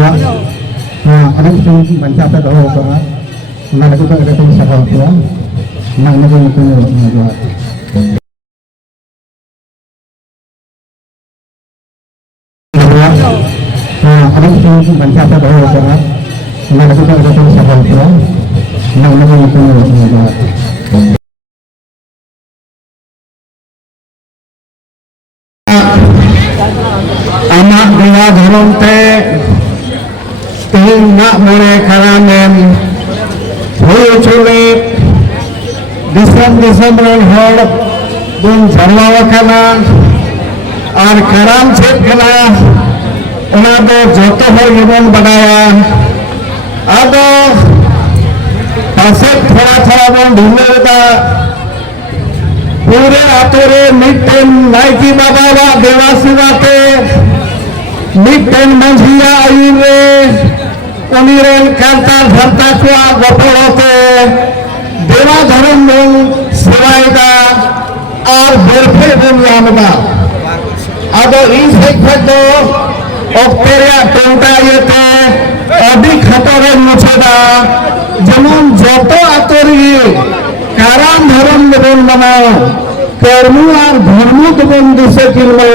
ada kita baca apa tahu apa mana kita ada pun sahaja tu mana pun itu juga ada kita baca apa tahu apa mana kita ada pun sahaja tu mana pun itu juga amat dua dalam teh tinggal nak mereka ramen, culik, disam hor, dan jamaah kanan, ar karam cek kanan, ada jodoh yang badaya, ada pasal thora pun dulu kita, पूरे आतोरे मिट्टन Nike बाबा देवासी बाते मिट्टन मंझिया आईरे उन्हें करता धरता को गपड़ोते देवा धर्म में सेवाएगा और बर्फे दुनिया अब इस एक तो ऑक्टेरिया टोंटा ये थे अभी खतरे मुझेगा जमुन जोतो आतोरी काराम धर्म में बनाओ कर्मू और धर्मू तो बन दिसे किरमा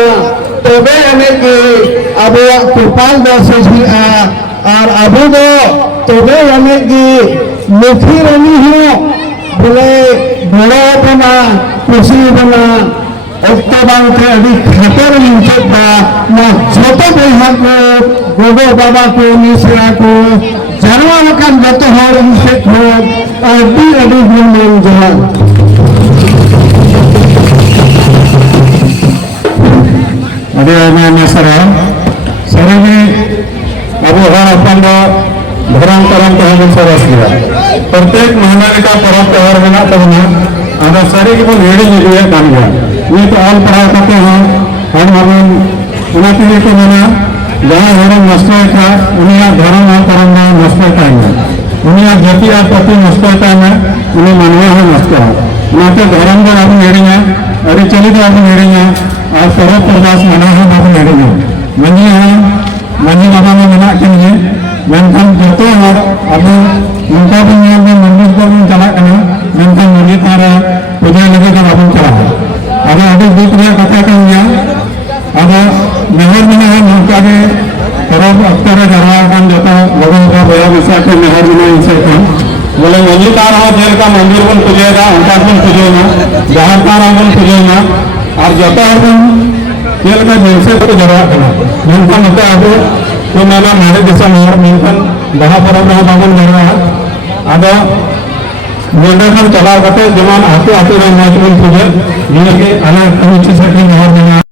तबे अने की अब कृपाल दास जी और अब दो तबे अने की मुखी रनी हो बोले बड़ा बना खुशी बना अक्टोबर के अभी खतर नीचे था ना छोटे बहन को गोगो बाबा को मिश्रा को जानवर का जतो हो इनसे को अभी गुणमान जवान अरे मैं सर सर में अब हर अपन धर्म करम तो सरस गया प्रत्येक महीना का पर्व त्यौहार बना तब ना अगर सारे की बोल रेडी मिली है काम गया ये तो ऑल पढ़ा करते हैं हम उन्हें ये तो बना जहाँ धर्म नष्ट था उन्हें धर्म और कर्म नष्ट है उन्हें जाति और पति नष्ट है उन्हें मानवा है नष्ट है उन्हें धर्म को आप नेड़ेंगे अरे चली तो आप नेड़ेंगे और पर्व प्रदास मना है आप नेड़ेंगे मंजी है मंजी बाबा में मना करेंगे मेनखान जो और अब उनका भी नियम में मंदिर को भी चला करना मेनखान मंदिर तारा पूजा लगे तो आप चला अब अभी दूध में कथा करेंगे अब मेहर में है उनका के पर्व अक्सर जरवान जो लोगों का बया विषय के मेहर में इनसे बोले मंदिर तारा हो जेल का मंदिर बन पूजेगा उनका बन पूजेगा जहाँ तारा बन पूजेगा और जो जेल का जैसे को जरवा करना मेनखान होता अब तो मैंने मेरे जैसा मेहर मेनखान जहाँ पर बाबन जरवा अब मेहर चला करते जमान आते आते पूजे जिनके अलग से मेहर